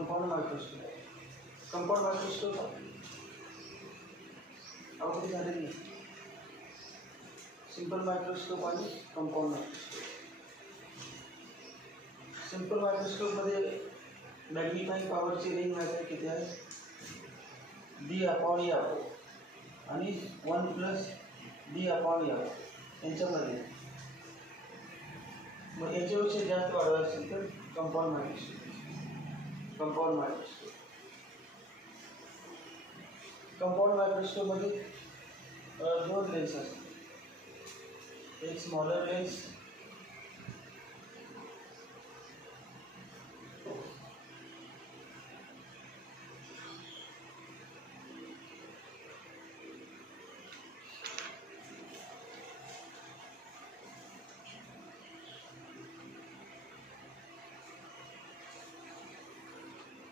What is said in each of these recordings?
Compound microscope. Compound microscope अवघड झालेली नाही. सिंपल मायक्रोस्कोप आणि कंपाउंड मायक्रोस्कोप. सिंपल मायक्रोस्कोपमध्ये मॅग्निफाइंग पॉवरची रेंज माहिती आहे किती आहे? d/f आणि 1 + d/f यांच्यामध्ये. मग याच्यापेक्षा जास्त वाढवायचं असेल तर compound microscope. Compound microscope compound मायक्रोस्कोपमध्ये 2 लेन्स असतात. एक स्मॉलर लेन्स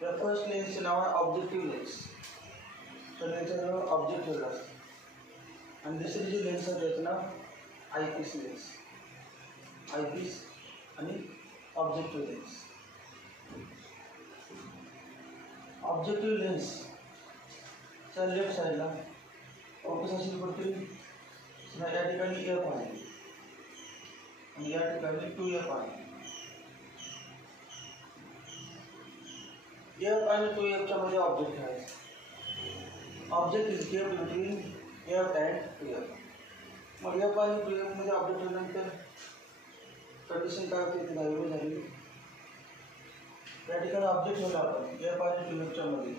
या फर्स्ट लेन्सचे नाव आहे ऑब्जेक्टिव्ह लेन्स. तर त्याच्याजवळ ऑब्जेक्टिव्ह असतं. आणि दुसरी जी लेन्स आहे त्याचं नाव आयपीस लेन्स. आयपीस आणि ऑब्जेक्टिव्ह लेन्स. ऑब्जेक्टिव्ह लेन्सच्या लेफ्ट साईडला फोकस असेल कुठेतरी या ठिकाणी एफ आहे आणि या ठिकाणी 2f आहे. एफ आणि 2f च्या मध्ये ऑब्जेक्ट आहे. Object is kept between F and 2f. मग एफ आणि 2f मध्ये ऑब्जेक्ट ठेवल्यानंतर कंडिशन काय होते ती दहावी झाली. या ठिकाणी ऑब्जेक्ट ठेवला आपण एफ आणि 2f च्या मध्ये.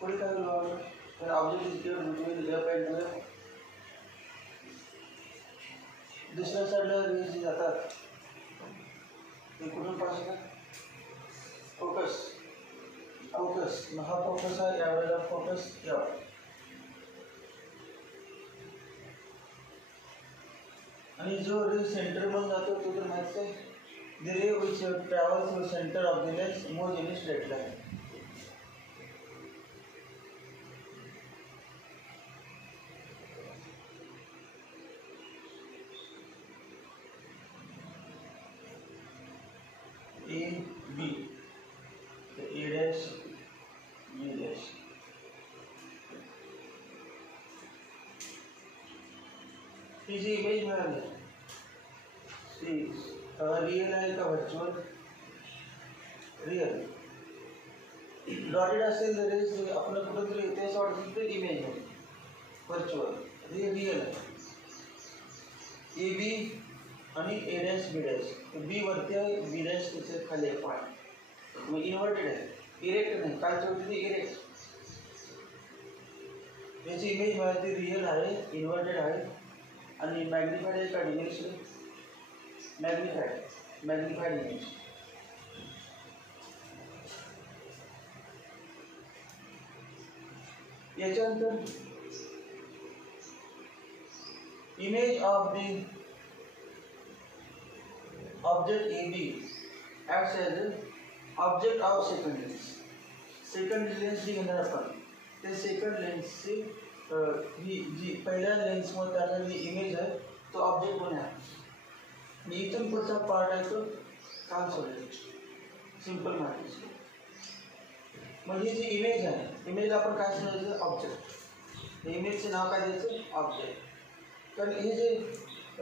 पुढे काय होईल? तर object is kept between F and 2f. दुसऱ्या साईडला रेंज जातात ते कुठून पाहिजे? फोकस. फोकस मग हा फोकस आहे. यावेळेला फोकस यावर. आणि जो रे सेंटर मधून जातो तो तर माहिती आहे. The ray which travels through centre of the lens moves in straight line. A B A dash B dash. ही जी इमेज मिळाली ती रिअल आहे का व्हर्च्युअल? रिअल. डॉटेड असेल तर आपलं कुठंतरी येते असं वाटतं ते इमेज आहे. व्हर्च्युअल हे रिअल आहे. ए बी आणि A dash B dash. B वरती आहे बी डॅश त्याच्या खाली आहे पॉईंट. मग इन्व्हर्टेड आहे. इरेक्ट नाही. कालच्या होती ती इरेक्ट. याची इमेज माहिती रिअल आहे. इन्व्हर्टेड आहे आणि मॅग्निफाईड आहे का डिमिनिश्ड? मॅग्निफाईड. Magnified image. याच्यानंतर image of the object AB acts as an object of second lens. Second lens जी घेणार आपण ते second lens ची जी पहिल्या लेन्स मध्ये त्याची इमेज आहे तो ऑब्जेक्ट बनणार. आणि इथून पुढचा पार्ट आहे तो काम सोडेल. Simple microscope. म्हणजे जी इमेज आहे इमेज आपण काय समजायचं? ऑब्जेक्ट. इमेजचे नाव काय द्यायचं? ऑब्जेक्ट. कारण हे जे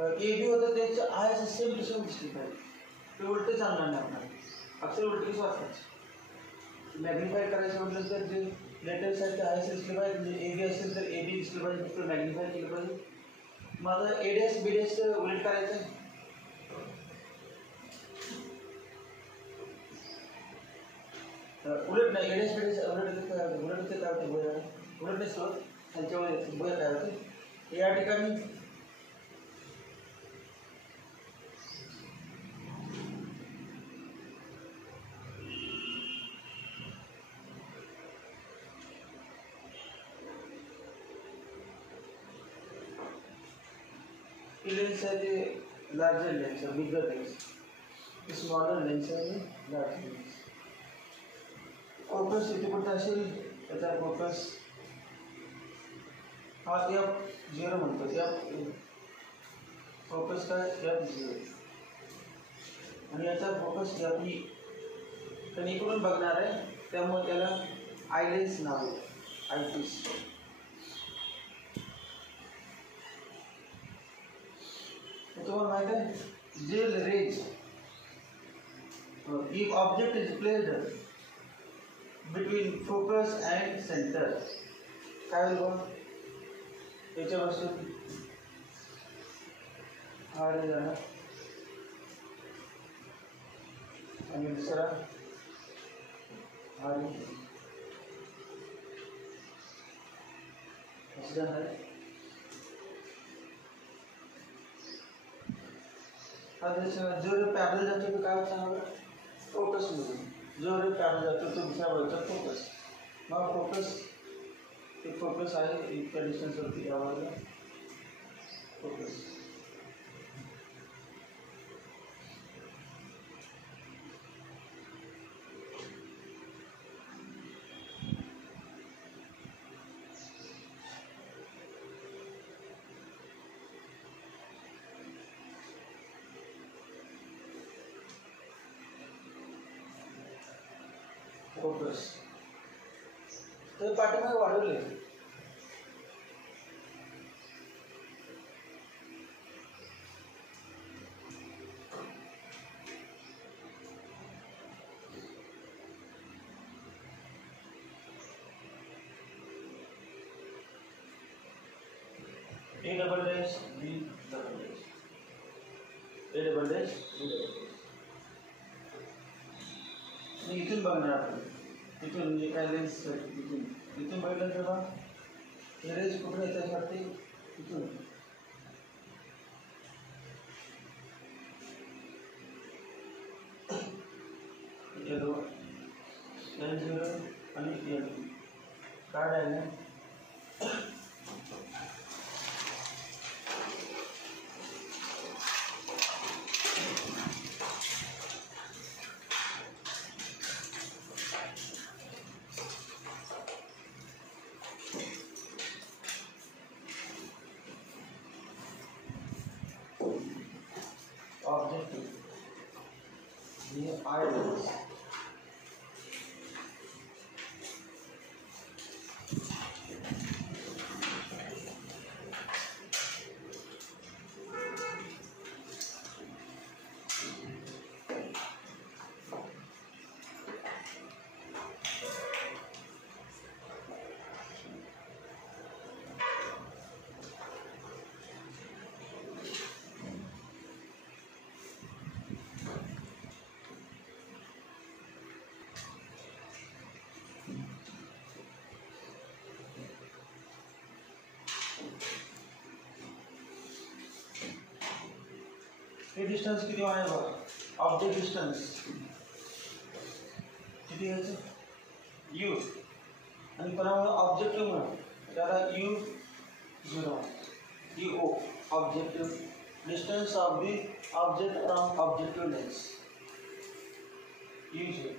ए बी होतं त्याचं आय असं सेम टू सेम दिसली पाहिजे. ते उलटं चालणार नाही आपल्याला. अक्षर उलटीच वाचायचं. मॅग्निफाय करायचं म्हटलं तर जे लेटर्स आहेत ते आय असं दिसले पाहिजे. म्हणजे ए बी असेल तर ए बी दिसलं पाहिजे. तिकडे मॅग्निफाय केलं पाहिजे. मग आता ए डॅश बी डॅश उलट करायचं आहे. उलट नाही. ए डॅश बी डॅश उलट काय होतं? बोया उलट नाही सोड. त्यांच्यामुळे बोया काय होते या ठिकाणी लेन्स आहे ते लार्जर लेन्स आहे. बिगर लेन्स. स्मॉलर लेन्स आहे लार्जर लेन्स. फोकस इथे कुठं असेल त्याचा फोकस हा F0 म्हणतो. F फोकस काय F0 आणि याचा फोकस F तर इकडून बघणार आहे, त्यामुळे त्याला आय लेन्स नाव आहे. आयपीस. तुम्हाला माहित आहे जेल rays if object is placed between focus and center काय होईल याच्यापासून हा रे जाणार आणि दुसरा हा रे असं जाणार आहे. जो रे पॅरल जातो तो काय होतं फोकस मधून. जो रे पॅरल जातो तो दुसऱ्या बाजूचा फोकस. मग फोकस ते फोकस आहे इतक्या डिस्टन्सवरती या बाजूला फोकस. फोकस ते पाठीमागे वाढवले. A double dash B double dash A double dash B double dash. इथून बघणार आपण. इथून म्हणजे काय लेन्स इथून बघितलं तेव्हा हे रेज कुठे याच्यासाठी इथून L0 आणि L2 काय आहे ना objective ये I lens. हे डिस्टन्स किती आहे बघा. ऑब्जेक्ट डिस्टन्स किती आहे U आणि पुन्हा ऑब्जेक्टिव्ह म्हणून त्याला U0 UO objective distance of the object from objective lens U0.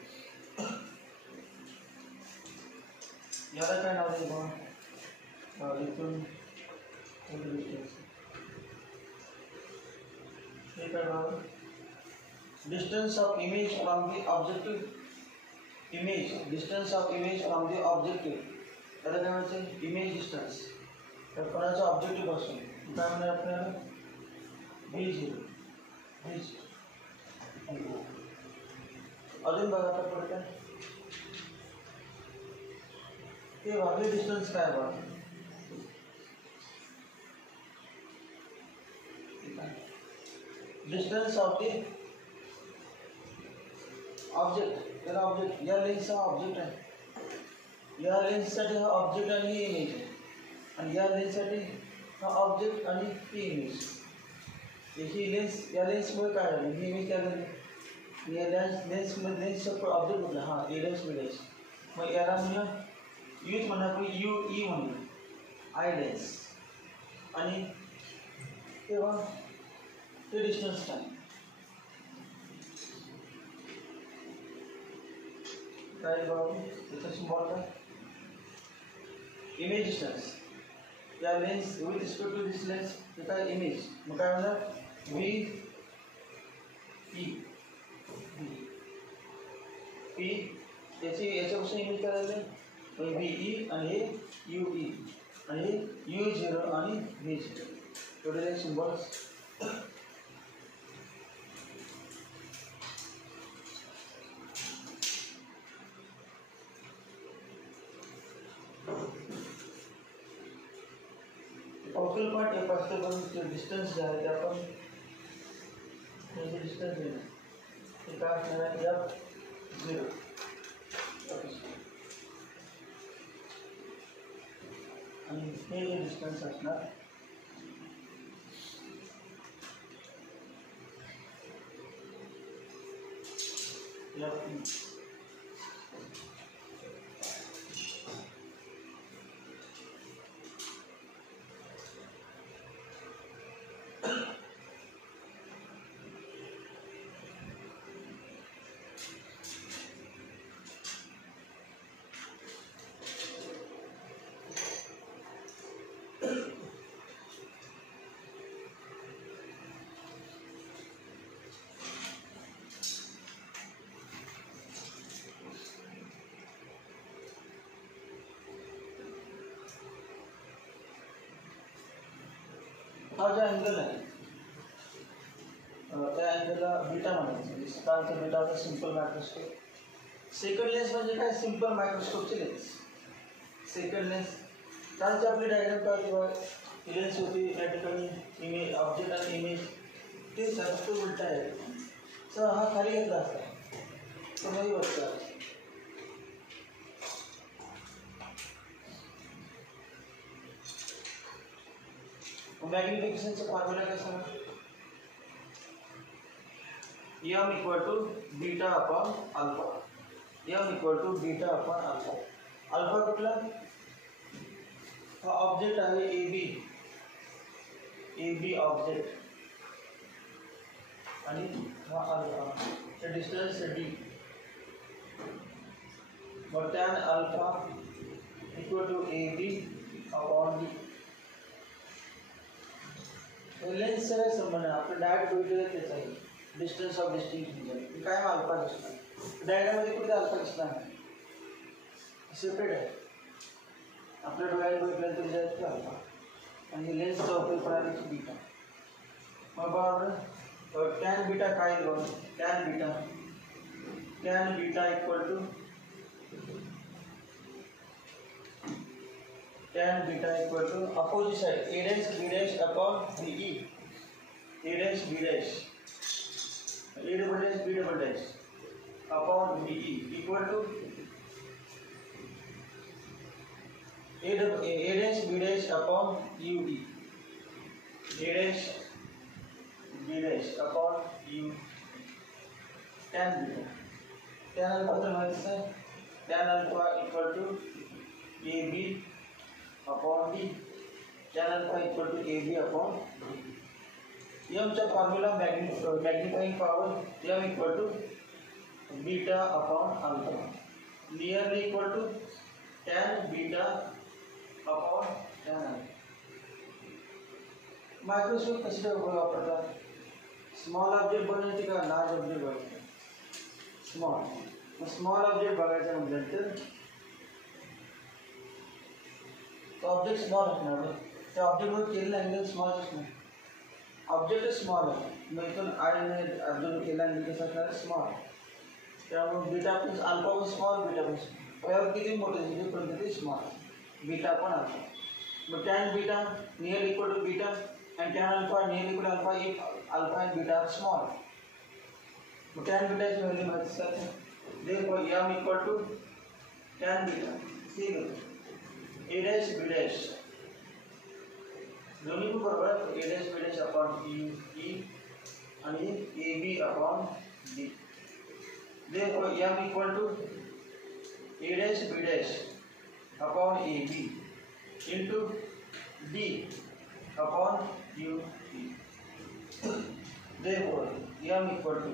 याला काय नाव आहे बघा. इथून distance distance of image from the objective image distance of image from the objective त्याला काय म्हणायचं इमेज डिस्टन्स. तर कोणाचा ऑब्जेक्टिव्ह पासून काय म्हणणार आपल्याला B0 अजून बघा आता पुढे काय ते वागले डिस्टन्स काय बघा. डिस्टन्स ऑफ द ऑब्जेक्ट याला ऑब्जेक्ट या लेन्सचा ऑब्जेक्ट आहे. या लेन्ससाठी हा ऑब्जेक्ट आणि ही इमेज आहे आणि या लेन्ससाठी हा ऑब्जेक्ट आणि ती इमेज. ही लेन्स या लेन्समुळे काय झालं ही इमेज काय झाली या लेन्समध्ये लेन्सचा ऑब्जेक्ट कुठला हा ए लेन्स मिळेल. मग याला म्हणूया यूज म्हणणार आपण UE म्हणूया आय लेन्स आणि तेव्हा ते डिस्टन्स टाइम काय बाबू इथं सिम्बॉल काय इमेज डिस्टन्स या lens with respect to this lens हे काय इमेज मग काय म्हणणार व्ही पी याच्यापासून इमेज करायला व्ही ई आणि हे यू ई आणि हे यू झिरो आणि व्ही झिरो एवढे सिम्बॉल्स फोकल पॉइंट या पासून डिस्टन्स जे आहे ते आपण डिस्टन्स देणार ते काय असणार आहे एफ झिरो आणि हे जे डिस्टन्स असणार एफ हा जो अँगल आहे त्या अँगलला बीटा म्हणायचं कारण बीटा होता सिंपल मायक्रोस्कोप सेकंड लेन्स म्हणजे काय सिंपल मायक्रोस्कोपची लेन्स सेकंड लेन्स कालची आपली डायग्राम काय किंवा लेन्स होती या ठिकाणी इमेज ऑब्जेक्ट आणि इमेज ते फक्त उलटा आहे तर हा खाली घेतला असता तो नाही बसता मैग्निफिकेशनचा फॉर्म्युला कसा m equal to beta upon alpha m equal to beta upon alpha alpha कुठला हा ऑब्जेक्ट आहे ए बी ऑब्जेक्ट आणि हा अल्फा डिस्टन्स d मग tan alpha equal to A B upon d lens से संबंध आपण डायरेक्ट बघितलं तेच आहे डिस्टन्स ऑफ डिस्टिंक्शन काय अल्फा दिसणार डायग्राम मध्ये कुठे अल्फा दिसणार नाही सेपरेट आहे आपल्या डोळ्यात बघितलं तर जास्त अल्फा आणि लेन्सचा उपयोग करायची बीटा मग बरोबर टॅन बीटा काय दिलं tan beta equal to tan beta equal to opposite side a dash b dash upon be a dash b dash a double dash b double dash upon be equal to a dash b dash upon ud a dash b dash upon u tan beta tan alpha तर माहिती आहे tan alpha equal to ab upon d tan alpha equal to ab upon d m चा formula magnifying power m equal to beta upon alpha nearly equal to tan beta upon tan alpha microscope कसे वापरतात small object बनवायचे का large object बघायचे small object बघायचं म्हणजे तर तो ऑब्जेक्ट स्मॉल असणार त्या ऑब्जेक्टवर केलेला अँगल स्मॉल असणार ऑब्जेक्ट स्मॉल आहे मग इथून आयने ऑब्जर्व केला अँगल कसा असणार स्मॉल त्यामुळे बीटा प्लस अल्फा पण स्मॉल बीटा पण स्मॉल किती मोठे झाले पण ते स्मॉल बीटा पण अल्फा मग tan beta near equal to beta and tan alpha near equal to alpha if alpha and beta are small मग टॅन बीटाची व्हॅल्यू माहिती असतात therefore m equal to tan beta C a dash b dash दोन्ही पण बरोबर आहे a dash b dash upon e आणि ab upon d therefore m equal to a dash b dash upon ab into d upon u therefore m equal to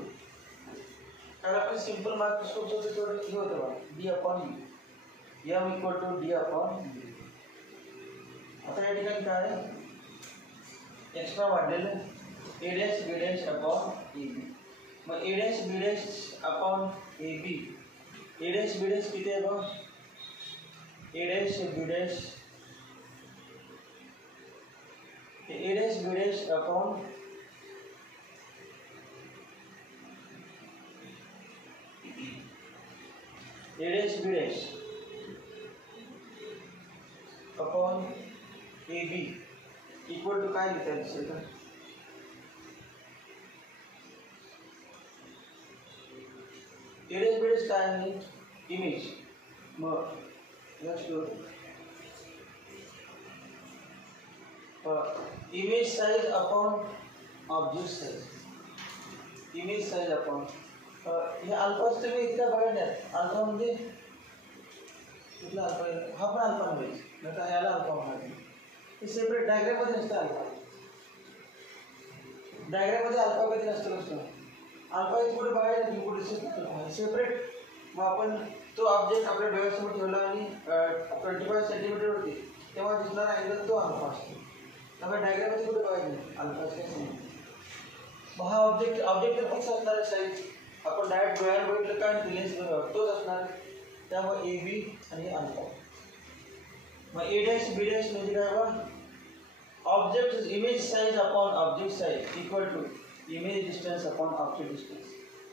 कारण आपण simple microscope चे थोडं हे होतं बघा d upon u m equal to d upon d आता या ठिकाणी काय आहे एक्स्ट्रा वाढलेलं A dash B dash upon A B. मग A dash B dash upon A B, A dash B dash किती आहे बघ, A dash B dash A dash B dash upon A dash B dash upon A B equal to काय लिहिता येईल का, ए dash B dash काय आहे image. मग next image size upon object size, image size upon हे अल्फाच तुम्ही इतक्या बघण्यात अल्फा म्हणजे कुठला अल्फा, हा पण अल्फा मिळेल नाही तर याला अल्फा होणार हे सेपरेट डायग्राममध्ये नसतं. अल्फा डायग्राममध्ये अल्फा कधी नसतो अल्फा इथे कुठे बघायला की कुठे सेपरेट. मग आपण तो ऑब्जेक्ट आपल्या डोळ्यासमोर ठेवला आणि 25 सेंटीमीटरवरती तेव्हा दिसणारा अँगल तो अल्फा असतो. त्यामुळे डायग्राममध्ये कुठे बघायचं नाही अल्फा काय. मग हा ऑब्जेक्ट तर फिक्स असणार आहे साईज, आपण डायरेक्ट डोळ्यावर बघितलं काय लेन्स तोच असणार आहे. त्यामुळे ए बी आणि अल्फा. मग ए डॅश बी डॅश म्हणजे काय बघा, object image size upon object size equal to image distance upon object distance.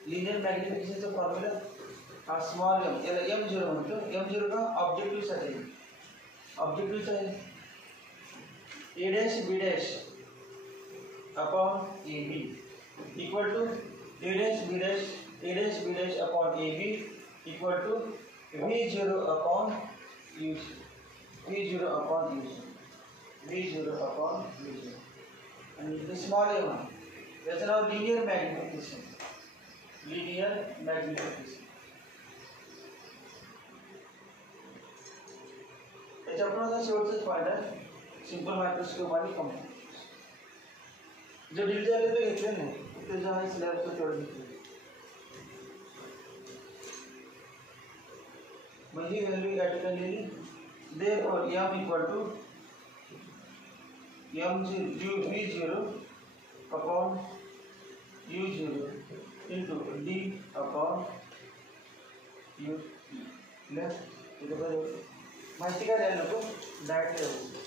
Linear मॅग्निफिकेशनचा फॉर्म्युला हा स्मॉल एम, याला M0 म्हणतो. M0 का ऑब्जेक्टिव्हसाठी, ऑब्जेक्टिव्हचा आहे A dash B dash upon A B equal to A dash B dash upon A B equal to V0 upon U0, V0 upon U0, V0 upon U0. आणि इथे small M आहे याचं नाव linear magnification, linear magnification. त्याच्याकडून आता शेवटचाच पॉईंट आहे simple microscope आणि कॉम्प्युटर. जे डिटेल झाले ते घेतले नाही ते जो आहे स्लॅबचं तेवढं घेतलं. मग ही व्हॅल्यू या ठिकाणी लिहिली. Therefore M equal to V0 upon U0 into D upon U left. इथे बरोबर माहिती काय द्यायला नको डायरेक्ट लिहायचं.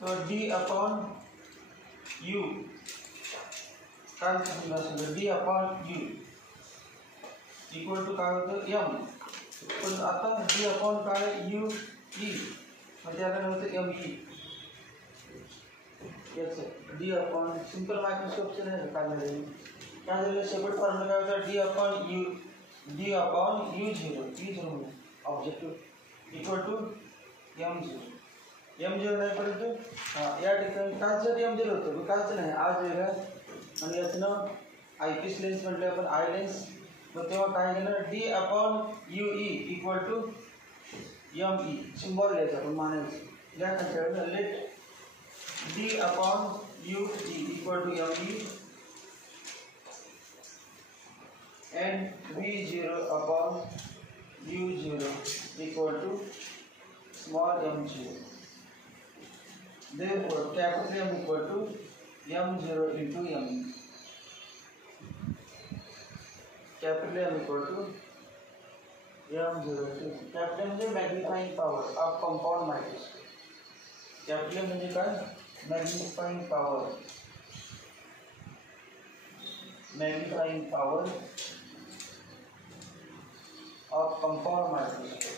तो d अपॉन u काय होतं d upon u equal to काय होतं m. पण आता d अपॉन काय u e म्हणजे आता नव्हतं m e याचं d अपॉन सिंपल मायक्रोस्कोपचं नाही काढलेलं काय झालं शेवट फॉर्म्युला काय होता d upon u0 objective equal to m0 नाही परंतु या ठिकाणी कालचं m0 होतं कालचं नाही आज वेगळं आणि याचं नाव आयपीस लेन्स म्हटलं आपण आय लेन्स. मग तेव्हा काय केलं d upon ue equal to me symbol लिहायचं आपण मानायचं या कंसात let d upon ue equal to me and v0 upon u0 equal to small m0. Therefore, capital M equal to m0 into m. Capital M equal to m0 into capital M म्हणजे magnifying power of compound microscope. Capital M म्हणजे काय magnifying power of compound microscope.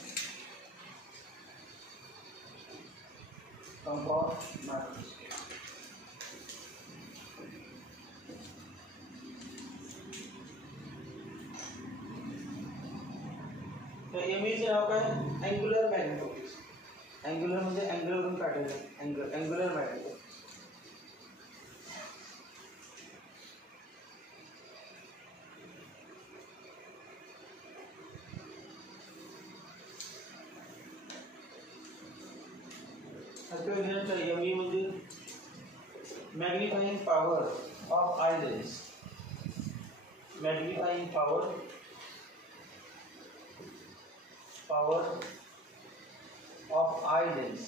तो image नाव काय angular magnetoscope. Angular म्हणजे अँगलवरून काढायचं angular magnetoscope. ME म्हणजे magnifying power of eye lens. Magnifying power of eye lens.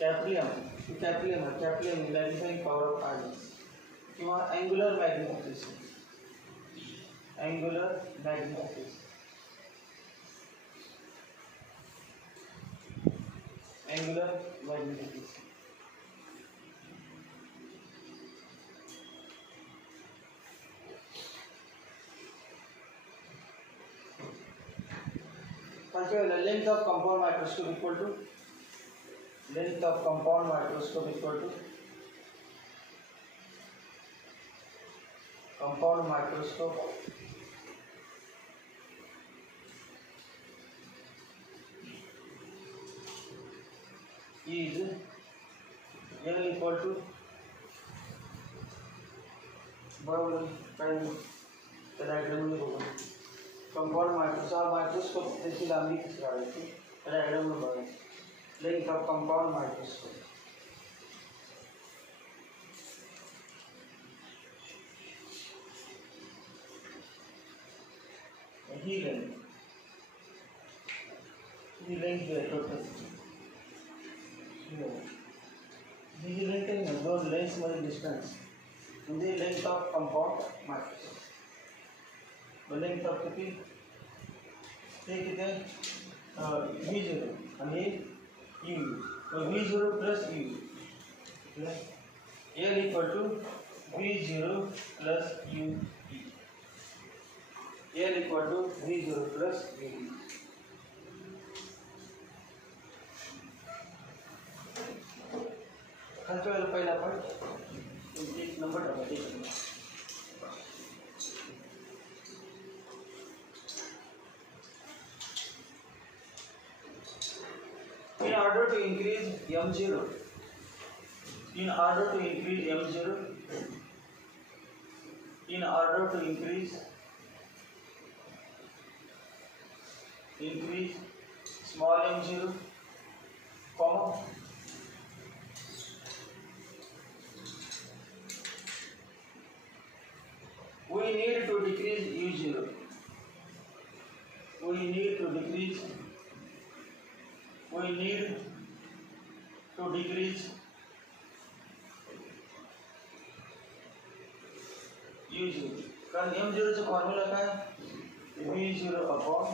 Capital M magnifying power of eye lens किंवा angular magnetism. Length of compound microscope equal to compound microscope is L equal to बरोबर काय डायग्राम में बघा compound microscope त्याची लांबी किती काढायची diagram में बघा. लेंथ ऑफ कंपाउंड माइक्रोस्कोप ही लेंथ है टोटल. ही लेंथ आहे ना दोन लेन्स मध्ये डिस्टन्स म्हणजे length of compound microscope. Length of किती ते किती v0 आणि u v0 plus u L equal to v0 plus u L equal to v0 plus u. खालच्या वेळेला पहिला आपण एक नंबर टाका. In order to increase m0, in order to increase small m0, comma we need to decrease u0. We need to decrease u0. कारण m0 चा फॉर्म्युला काय v0 upon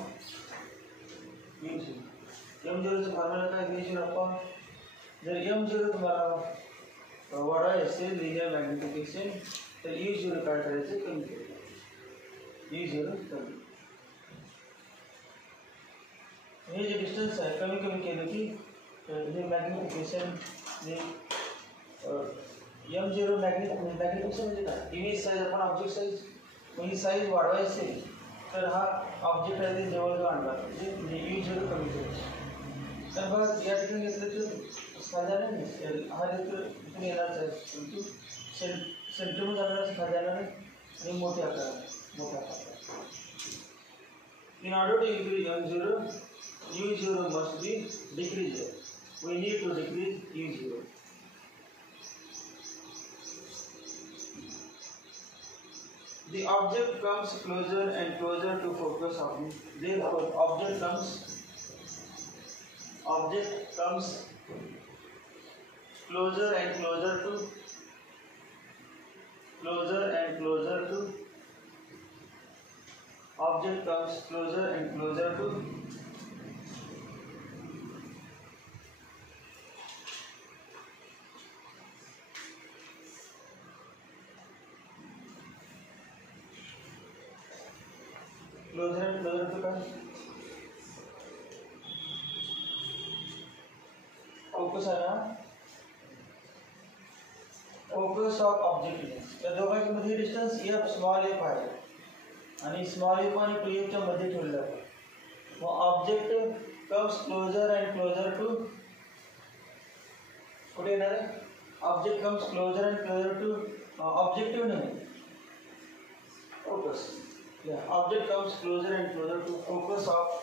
u0. m0 चा फॉर्म्युला काय v0 अपॉन जर M0 तुम्हाला वाढवायचे असेल लिनियर मॅग्निफिकेशन तर U0 काय करायचं कमी करायचं U0 कमी हे जे डिस्टन्स आहे कमी कमी केलं की हे मॅग्निफिकेशन हे M0 मॅग्निफिकेशन म्हणजे काय इमेज साईज आपण ऑब्जेक्ट साईज ही साईज वाढवायची असेल तर हा ऑब्जेक्ट आहे ते जवळ आणला म्हणजे U0 कमी करायचं तर बघा या ठिकाणी घेतलं तर साधा नाही हा इथून येणारच आहे परंतु सेंटरमध्ये जाणारच साधा नाही आणि मोठ्या आकारात In order to increase M0, U0 must be decreased. We need to decrease U0. The object comes closer and closer to focus of the. Therefore, object comes closer and closer to object comes closer and closer to काय फोकस आहे ना focus of object lens या दोघांच्या मध्ये distance f small f आहे आणि small f आणि 2f च्या मध्ये ठेवलेला आहे मग object comes closer and closer to कुठे येणार आहे object comes closer and closer to objective नाही focus object comes closer and closer to focus of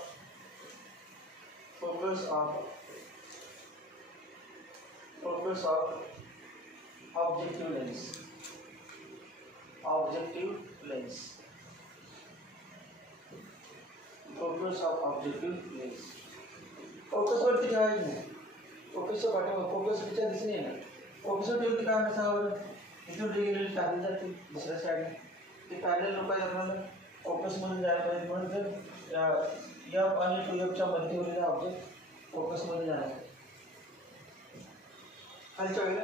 objective lens focus of objective lens focus वरती ठेवायचं नाही फोकसच्या पाठीवर फोकस विचार दिसून येणार फोकसवर ठेवते काय म्हणा सांगा इथून रेग्युलर टाकले जाते दुसऱ्या साईडने ते पॅरल नको आहे आपल्याला फोकसमध्ये जायला पाहिजे म्हणून तर एफ आणि 2f च्या मध्ये ठेवलेला ऑब्जेक्ट फोकसमध्ये जाणार खालच्या वेळेला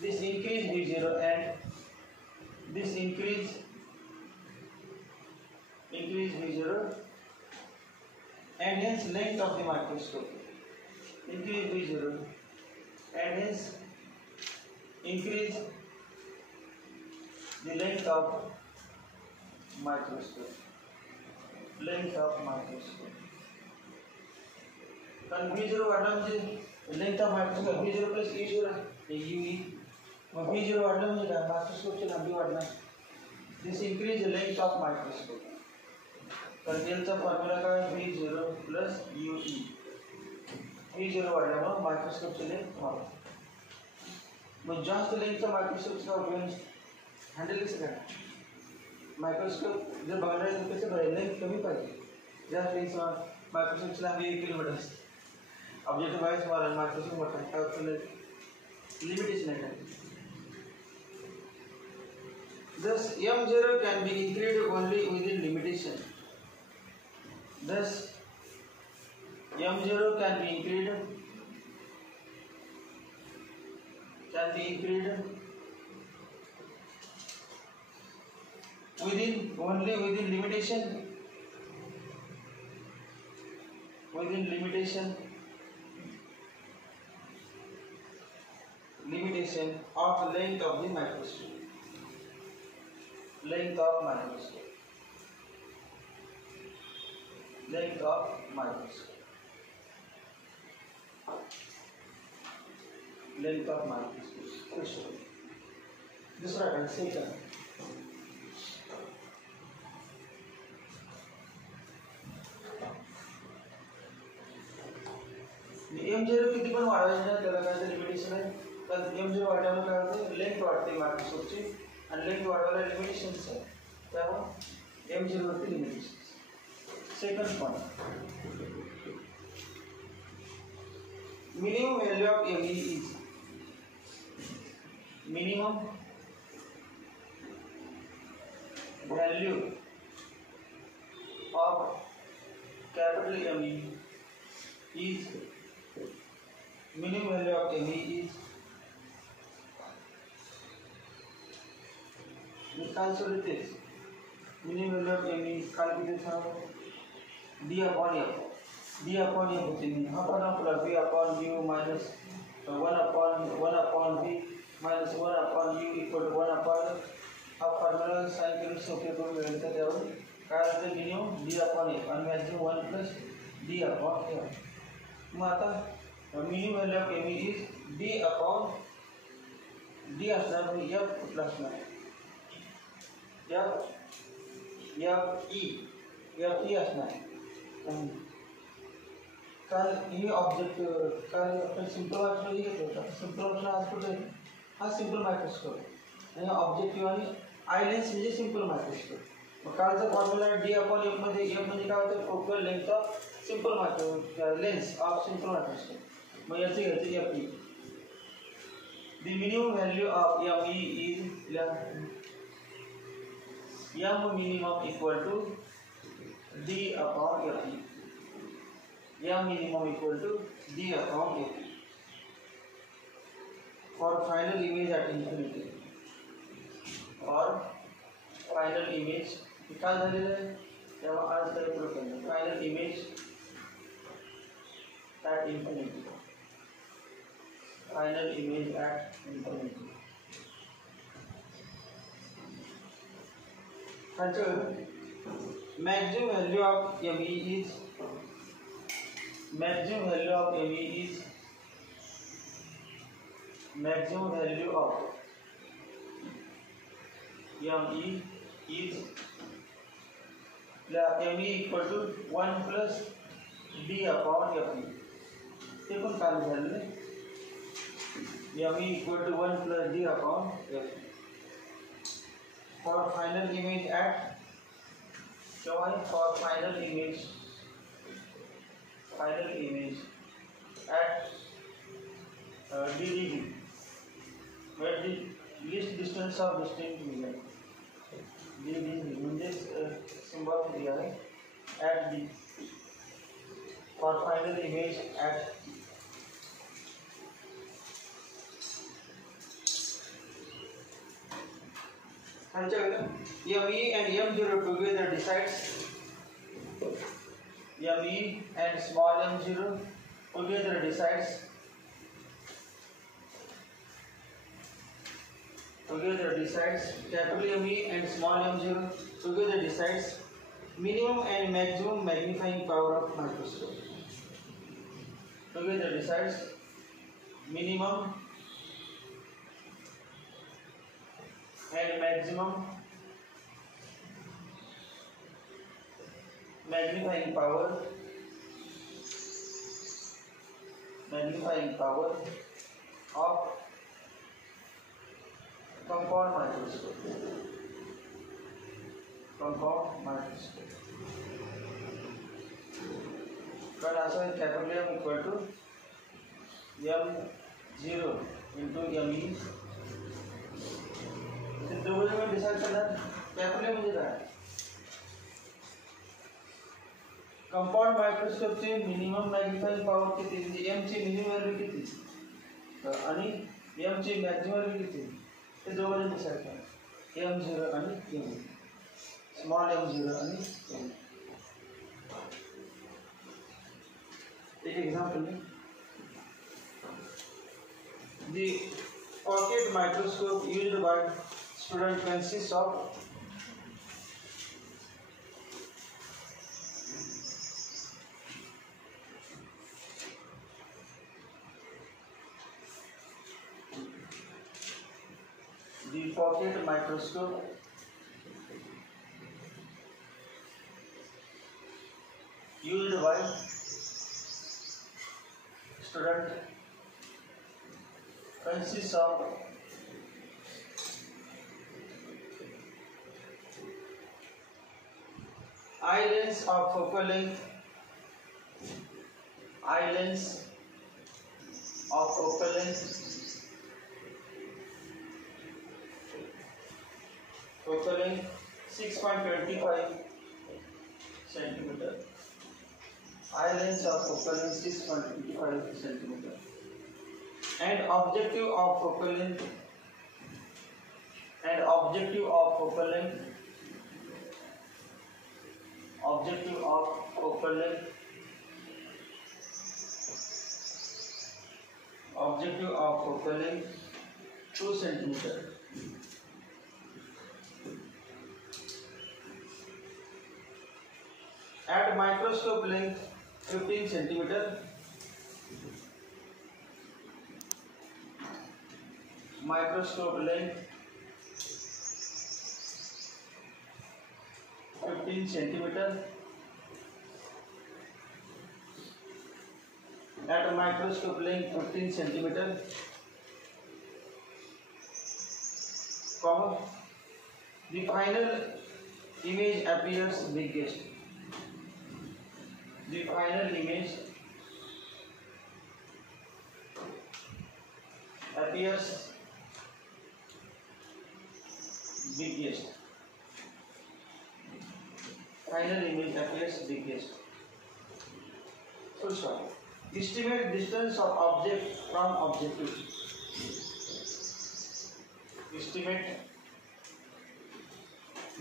this increase V0 and this increase V0 and hence length of the microscope increase V0 and hence increase the length of microscope कारण V0 वाढला म्हणजे length of microscope V0 plus E0 UE मग V0 वाढला म्हणजे काय मायक्रोस्कोपची लांबी वाढणार this increase the length of microscope तर एलचा फॉर्म्युला काय V0 प्लस UE V0 वाढल्यामुळे मायक्रोस्कोपची लेंथ वाढते मग जास्त लेंथचा मायक्रोस्कोपचा उपयोग हँडल कसं काय मायक्रोस्कोप जर बघायला तर कसं बघायला लेंथ कमी पाहिजे जास्त लेंथचा मायक्रोस्कोपची लांबी 1 किलोमीटर असते ऑब्जेक्ट वाइज वाला मायक्रोस्कोप मोठा आहे त्याचं लिमिटेशन आहे thus M0 can be increased only within limitation thus M0 can be increased within limitation of length of the microscope length of microscope question दूसरा है सेकंड M0 किती पण वाढवायचं ना त्याला काय लिमिटेशन आहे तर M0 वाढल्यामुळे काय होतं लेंथ वाढते मायक्रोस्कोपची आणि लेंथ वाढवायला लिमिटेशन्स आहे त्यामुळे M0 वरती limitation second point minimum value of ME is minimum value of capital ME is minimum value of ME is calculate minimum value of ME calculate D upon F. D upon F होती है upon F plus B upon U minus 1 upon B minus 1 upon U equal to 1 upon हा formula sign करून सोपे करून मिळवता त्यावर काय होतं मिनिमम D upon F आणि मॅक्सिमम 1 plus D upon F. मग आता minimum value of ME is D upon D असणार म्हणजे F कुठला असणार F E असणार काल ही ऑब्जेक्ट काल आपण सिंपल मायक्रोस्कोप घेतलं होतं सिंपल ऑप्शन आज कुठे हा सिंपल मायक्रोस्कोप आणि ऑब्जेक्टिव्ह आणि आय लेन्स म्हणजे सिंपल मायक्रोस्कोप मग कालचा फॉर्म्युला D upon F मध्ये F म्हणजे काय होतं focal length of simple micro lens of simple microscope मग याचे घ्यायचे FE the minimum value of ME is M minimum equal to D upon FE. M minimum equal to D upon FE. For final image at infinity. और final image निकाल झालेला आहे तेव्हा आज काय प्रूव्ह करणार final image at infinity. Final image at infinity. Maximum value of ME is maximum value of ME is maximum value of ME is ME equal to 1 plus D upon FE. ते पण काय झालं ME equal to 1 plus D upon FE. For final image at for final image at DDD where the least distance of distinct region DDD म्हणजे symbol दिया है at D for final image at ME and M0 together decides ME and small m0 together decides capital ME and small m0 together decides minimum and maximum magnifying power of microscope. Together decides minimum and maximum magnifying power of compound microscope. But also capital M equal to M0 into ME. दोघं जण डिसाइड करणार कॅपिटल म्हणजे काय कंपाउंड मायक्रोस्कोपची minimum magnifying power किती म्हणजे M ची minimum value किती आणि M ची मॅक्सिमम व्हॅल्यू किती ते दोघं जण डिसाइड करणार M0 आणि M स्मॉल m0 आणि M एक example the pocket microscope used by student consists of the pocket microscope used by student consists of eye lens of focal length, eye lens of focal length, focal length 6.25 centimeter, eye length of focal length is 25 centimeter, and objective of focal length objective of focal length - 2 centimeter. At microscope length 15 centimeter. Microscope length 15 centimeter. At microscope length 15 centimeter, the final image appears biggest. The final image appears biggest. Final image appears biggest. Full stop. Estimate distance of object from objective. Estimate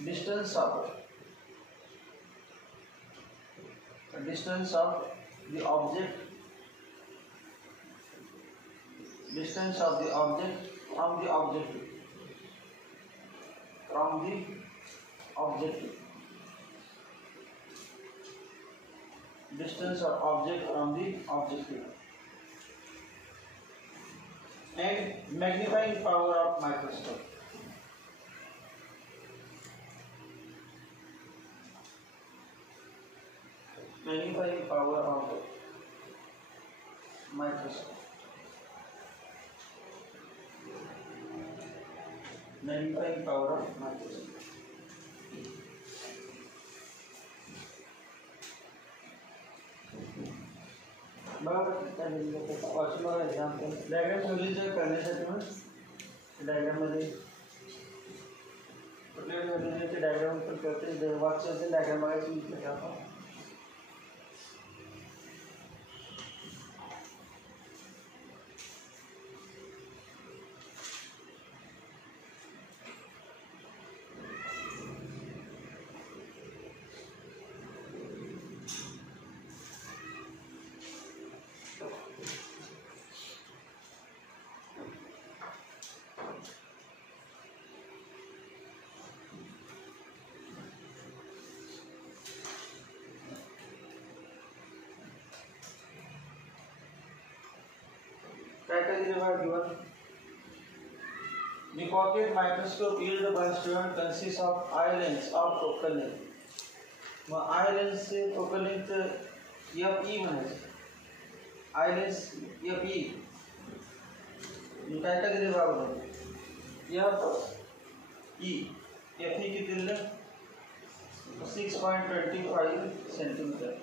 distance of the object from the objective. Distance of object from the objective. And magnifying power of microscope. Magnifying power of microscope. Magnifying power of microscope. Diagram solution करण्यासाठी मग डायग्राम मध्ये कुठल्या डायग्राम पण करते वाक्याचे डायग्राम बघायचं म्हटलं की आपण category are given. The pocket microscope used by student consists of eye lens of focal length. Mug eye lens से focal length FE म्हणायचं. eye lens FE. category बघा. FE. FE किती दिलं? 6.25 centimeter.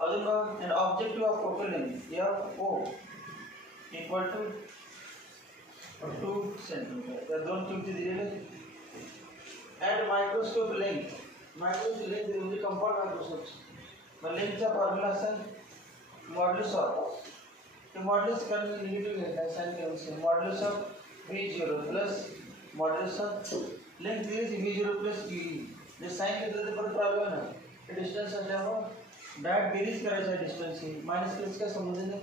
अजून बघा and objective of focal length FO equal to 2 centimeter. तर दोन किमती दिलेले. And microscope length म्हणजे कंपाउंड मायक्रोस्कोप. मग लेंथचा फॉर्म्युला असेल मॉड्युलस ऑफ ते मॉड्युलस करणे निगेटिव्ह घ्यायचा साइन करायचं modulus of V0 plus modulus of length दिली V0 प्लस PE जे साइन केलं तर परत प्रॉब्लेम आहे ना ते डिस्टन्स असल्यामुळे डायरेक्ट बेरीज करायचा डिस्टन्स ही मायनस केलं काय समजलं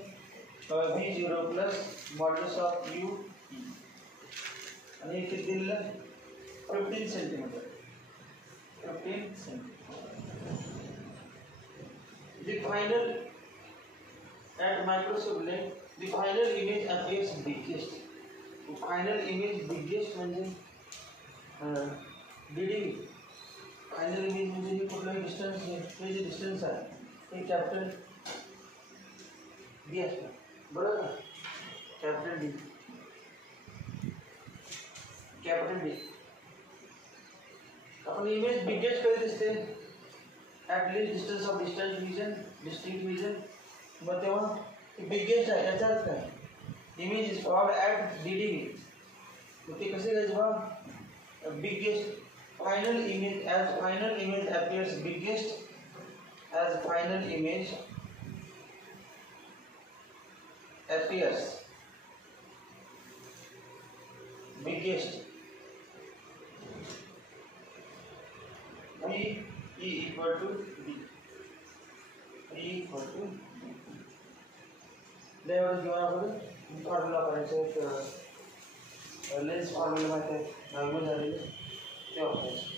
V0 plus modulus of U आणि किती दिलं 15 सेंटीमीटर. 15 centimeter. The final at microscope length, the final image appears biggest. The final image biggest म्हणजे DD. Final image म्हणजे कुठलाही डिस्टन्स हे जे डिस्टन्स आहे ते कॅपिटल D असतं बरोबर ना कॅपिटल D. आपण इमेज बिगेस्ट कधी दिसते at least distance of distinct vision मग तेव्हा बिगेस्ट आहे याचा अर्थ काय image is called at DD. मग ते कसे घ्यायचं बघा biggest final image as final image appears biggest as final image appears biggest B E equal to B equal to level घेऊन आपण फॉर्म्युला करायचं लेन्स फॉर्म्युला माहिती आहे लागू झालेले ते वापरायचं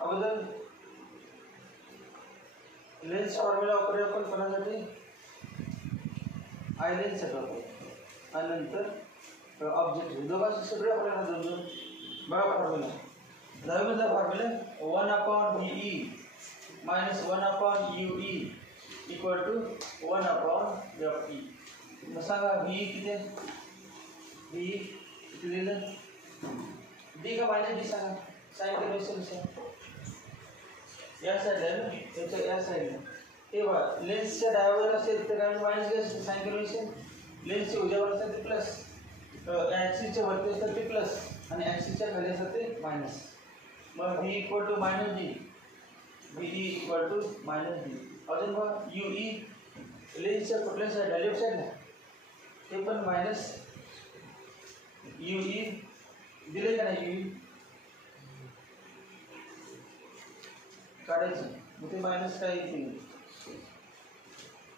अगोदर लेन्स फॉर्म्युला वापरूया आपण कोणासाठी आय लेन्ससाठी वापरूया आणि नंतर ऑब्जेक्ट दोघांचे सगळे आपल्याला दोन बघा फॉर्म्युला दहावीमधला formula 1/BE minus 1/UE equal to 1/FE मग सांगा BE किती आहे BE किती दिलं D का मायनस D सांगा साइन कन्व्हेन्शन या साइडला आहे ना त्याच्या या साइडला हे बघा लेन्सच्या डाव्यावर असेल तर काय मायनस घ्यायचं साइन कन्व्हेन्शन लेन्सच्या उजव्यावर असेल ते प्लस ॲक्सिसच्या वरती असतात ते प्लस आणि ॲक्सिसच्या खाली असतात ते मायनस मग V equal to minus D BE equal to minus D अजून बघा UE लेन्सच्या कुठल्या साईडला लेफ्ट साईडला ते पण मायनस UE दिले का नाही UE काढायचं मग ते मायनस काय येते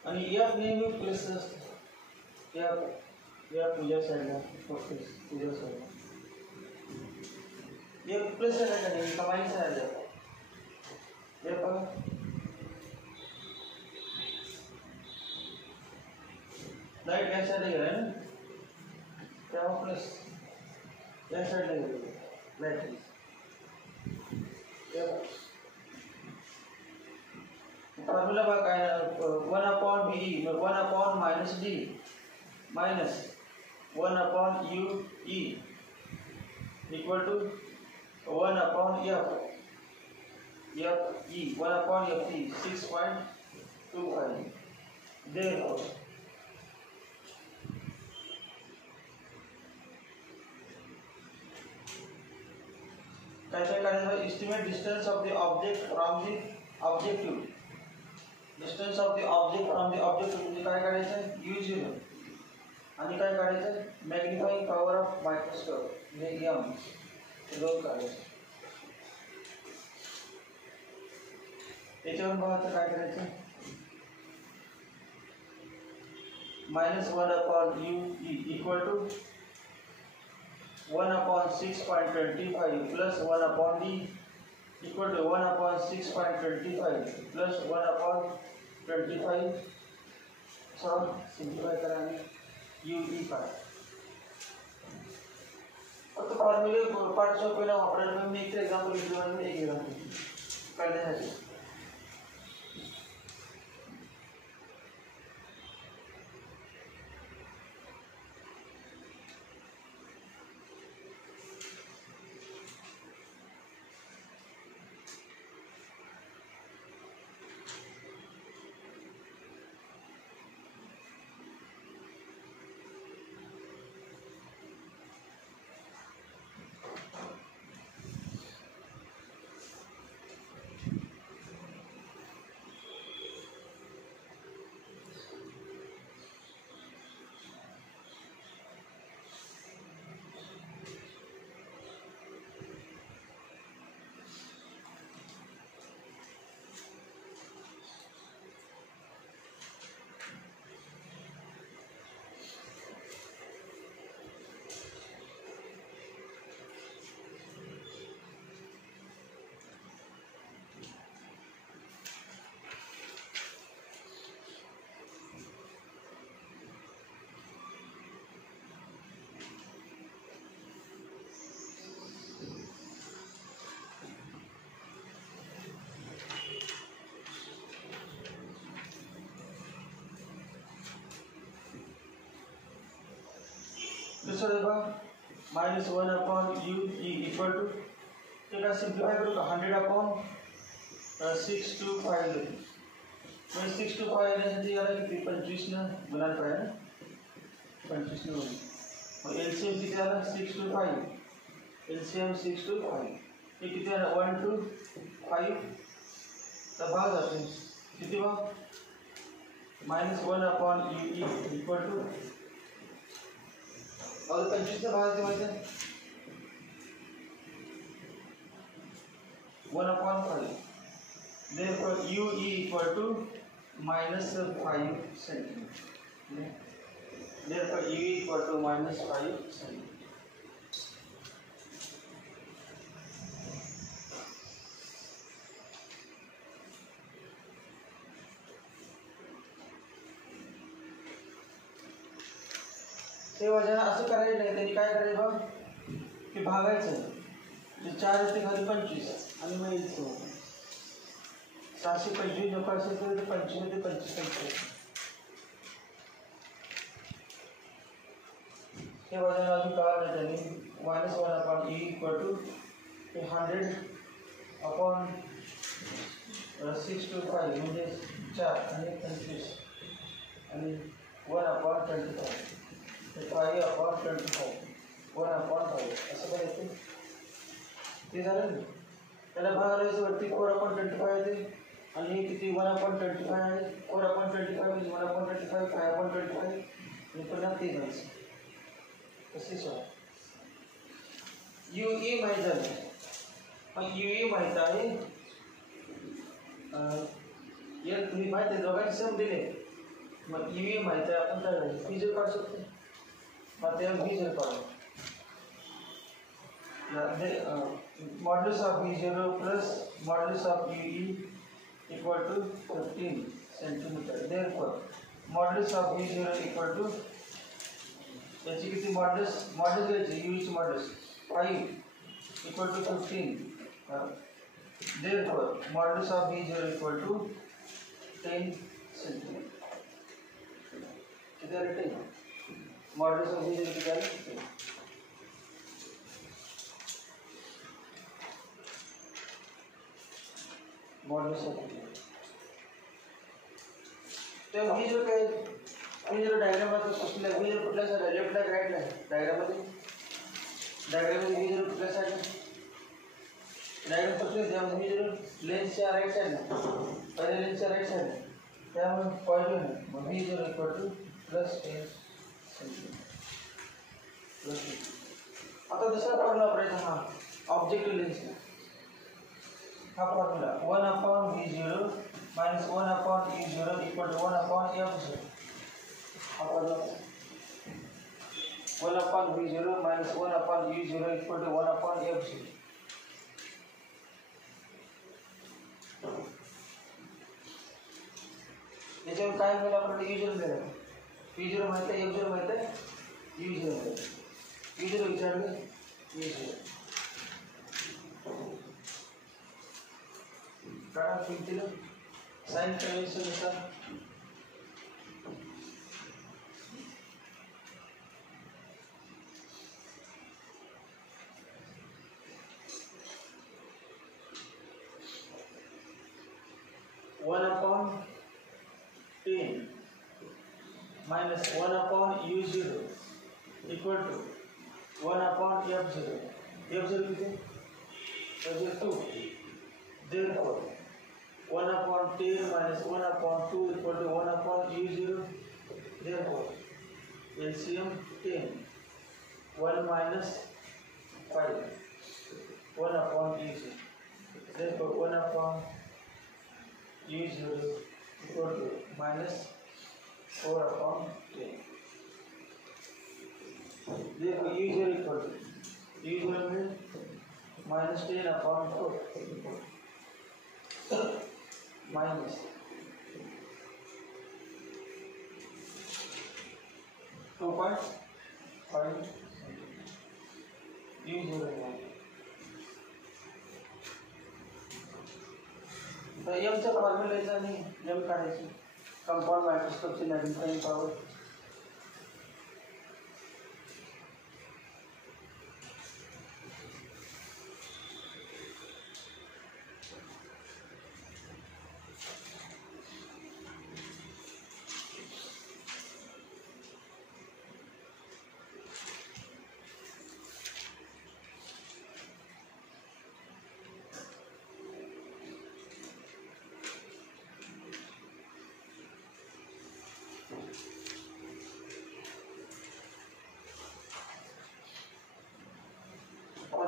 आणि एफ नेहमी प्लस असतं या पूजा साईडला फक्त पूजा साईडला एक प्लस आहे का नाही का मायनस आहे हे बघा लाईट या साईडला गेला ना तेव्हा प्लस या साईडला गेलं लाईट फॉर्म्युला बघा काय 1/BE 1/-D minus 1/UE equal to 1/FE 1/FE 6.25 therefore काय करायचं estimate distance of the object from the objective distance of the object from the objective म्हणजे काय करायचं U0 आणि काय करायचं मॅग्निफाइंग पॉवर ऑफ मायक्रोस्कोप म्हणजे M हे दोन काढायचं त्याच्यावरून बघा तर काय करायचं minus 1/UE equal to 1/6.25 plus 1/D equal to 1/6.25 plus 1/25 solve simplify कराने UE का फक्त फॉर्म्युले पार्ट सोपे ना वापरायला मी एक एग्जांपल घेतलं आणि एक एग्जांपल काढण्यासाठी सोडवा -1 upon u e equal to तेरा सिंप्लीफाई करू का 100 अपॉन 6 to 5 मैं 6 to 5 येण्यासाठी याला किती 25 न गुणाकार करायला 25 न गुणाकार मग एलसीएम किती आला 6 to 5 एलसीएम 6 to 5 हे किती आला 1 to 5 चा भाग जाते किती भाग -1 upon u e equal to और 25 से भाग माहिती आहे 1 upon 5 therefore u e equal to -5 centimeter therefore u e equal to -5 centimeter ते वजन असं करायचं नाही त्यांनी काय करायचं बघ की भागायचं जे 4 येते खाली 25 आणि मग 725 नको असेल तर 25 मध्ये 25 हे वजन अजून कळलं त्यांनी -1 upon e equal to 100 upon 6 to 5 म्हणजे 4 आणि 25 आणि 1 अपॉन 25 5 अपॉन 25 1 अपॉन 5 असं काय येते ते झालं ना त्याला भाग करायचं वरती 4 अपॉन 25 येते आणि हे किती 1 अपॉन 25 आहे 4 अपॉन 25 म्हणजे 1 अपॉन 25 5 अपॉन 25 आणि पुन्हा ते जायचं तसेच आहे यू ई माहीत झालं पण यू ई माहीत आहे एक तुम्ही माहीत आहे दोघांनी सेम दिले मग यू ई माहीत आहे आपण काय करायचं फी जर काढू शकतो मग ते बी जर काढू modulus of V0 plus modulus of UE equal to 15 centimeter. Therefore, modulus of V0 equal to याची किती modulus घ्यायची UE ची modulus 5 equal to 15. Therefore, modulus of V0 equal to 10 centimeter. किती आले 10? modulus of V0 किती आले 10. मॉडल्स तर ही जो काही आम्ही जर डायग्रामात सुचलं ही जर कुठल्या साईडला लेफ्टला राईटला डायग्राममध्ये ही जर कुठल्या साईडला डायग्राम कसं आहे त्यामध्ये ही जर लेन्सच्या राईट साईडला पहिल्या लेन्सच्या राईट साईडला त्यामुळे पॉझिटिव्ह आहे मग ही जर इक्वल टू +10 सेंटीमीटर आता दुसरा फॉर्म्युला वापरायचा हा ऑब्जेक्टिव्ह लेन्सला हा फॉर्म्युला 1 upon V0 minus 1 upon E0 equal to 1 upon F0. हा फॉर्म्युला 1 upon V0 minus 1 upon E0 equal to 1 upon F0. याच्यावर काय मिळेल आपल्याला E0 मिळेल V0 माहिती आहे F0 माहिती आहे E0 माहिती आहे E0 विचारले E0 काय किमतीला साइन कन्व्हेन्शन नुसार वन अपॉन 10 minus 1 upon U0 equal to 1 upon F0. F0 किती F0 2. Therefore 1 upon 10 minus 1 upon 2 equal to 1 upon U0. Therefore LCM 10 1 minus 5 1 upon U0. Therefore 1 upon U0 equal to minus 4 upon 10. Therefore U0 equal to U0 means minus 10 upon 4 minus (2.5) U0 तर एमचा फॉर्म्युला यायचा आणि एम काढायची कंपाउंड मायक्रोस्कोपची magnifying power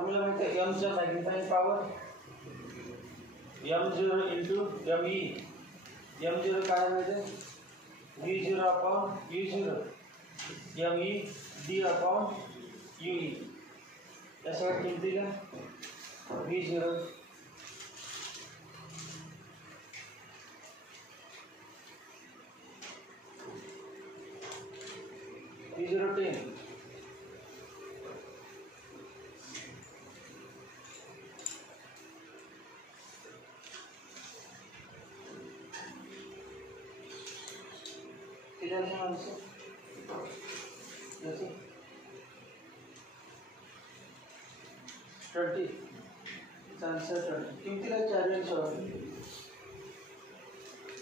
formula माहिती आहे एम चा magnifying power m0 into me m0 काय माहिती आहे v0 upon u0 me d upon ue या सगळ्या किमती का v0 v0 10 किधर है आंसर जैसे 30 आंसर 30 किमतीला चॅलेंज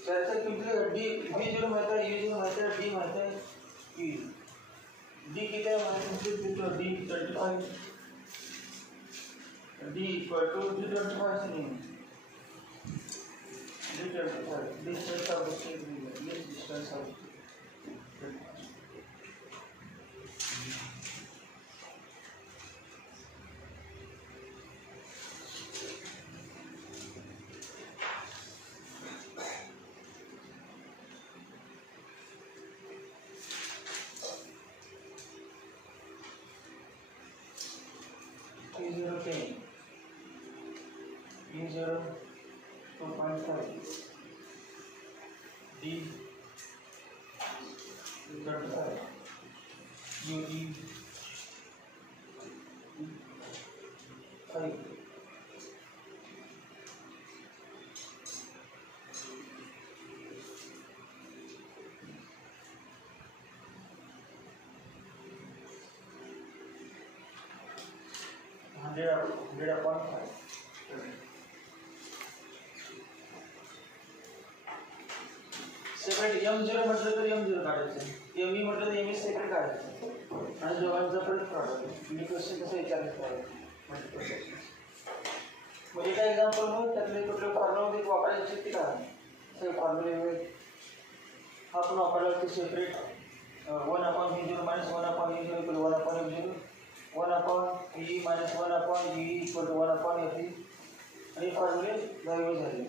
चारच्या किमतीला डी v0 माहिती आहे u0 माहिती आहे d माहिती आहे e d किती आहे माहिती आहे d 35 d equal to d 25 नहीं d 35 distance of the distance of e0 10 e0 2.5 d 35 ue 5 100 upon 5 सेकंड m0 म्हटलं तर m0 काढायचं me म्हटलं तर me सेकंड काढायचं आणि दोघांचा परत काढायचं मी क्वेश्चन कसं विचारायचं म्हणजे काय एक्झाम्पल मग त्यातले कुठले फॉर्म्युला वापरायचे ते काय सगळे फॉर्म्युले हा पण वापरला ते सेपरेट 1 upon v0 minus 1 upon v0 equal 1 upon m0 1 upon e minus 1 upon e equal to 1 upon fe आणि फॉर्म्युले जागे झाले